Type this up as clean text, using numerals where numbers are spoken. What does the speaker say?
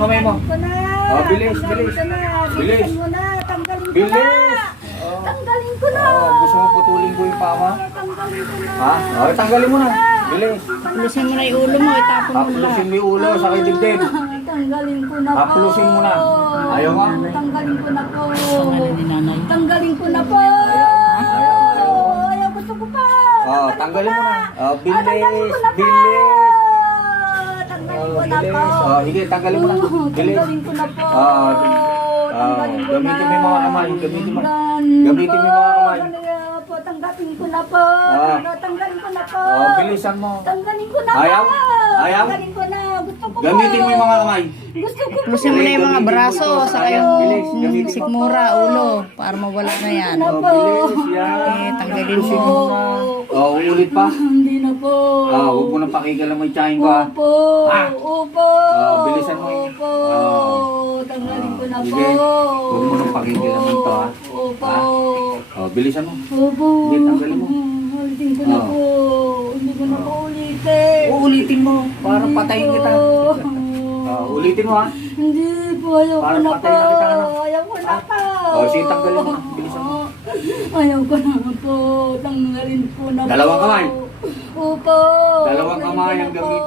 ang kamay mo. Oh, bilis, bilis. Bilis. Tanggalin ko Bilis. na. Oh. Tanggalin ko na. Oh, gusto mo putulin ko yung pama? Tanggalin ko na. Ha? Oh, tanggalin mo na. Bilis. Haplusin mo na yung ulo mo, itapon mo na. Haplusin mo yung ulo, sakit dibdib. Tanggalin ko na po. Haplusin mo na. Ayaw nga. Tanggalin ko na po. Tanggalin ni nanay. Tanggalin ko na po. Ayaw, gusto ko pa. Oh, tanggalin mo na. Oh, Tanggalin bilis, ko na po. bilis. Tanggalin Oh, ko na bilis. po. Oh, sige, tanggalin mo na. Bilis. Tanggalin ko na po. Oh, Tanggalin ko na. gamitin mo yung mga kamay. Gamitin mo. Gan- Gamitin mo yung mga kamay. Po, tanggapin ko na po. Tanggalin ko na po. Oh, bilisan mo. Tanggalin ko na Ayaw? po. Ayaw? Tanggalin ko na. Gusto ko Gamitin mo yung mga kamay. Gusto ko po. Haplusin mo na yung mga braso, saka Bilis, yung gamitin. sikmura, ulo, para mawala na yan. Na Oh, po. bilis yan. Eh, tanggalin Haplusin mo. na. Oh, ulit pa. Hindi na po. Ah, huwag mo nang pakikialam mo yung tiyahin ko ha. Opo. Ah. Opo. Bilisan mo yun. Opo. Tanggalin ko na po. Sige. Huwag mo nang pakikialam mo to ha. Opo. Oh, bilisan mo. Opo. Sige, tanggalin mo. Ulitin ko na Oh. po. Hindi ko na po ulitin. Uulitin mo. Para patayin kita. Po. Ulitin mo ha. Hindi po. Ayaw ko Para na po. patay na kita na. Ayaw ko na po. Oh, sige, tanggalin mo. Bilisan mo. Ayaw ko na po. Tanggalin ko na po. Dalawang kamay. Opo. Dalawang kamay ang Tanggalin ko na po. gamit.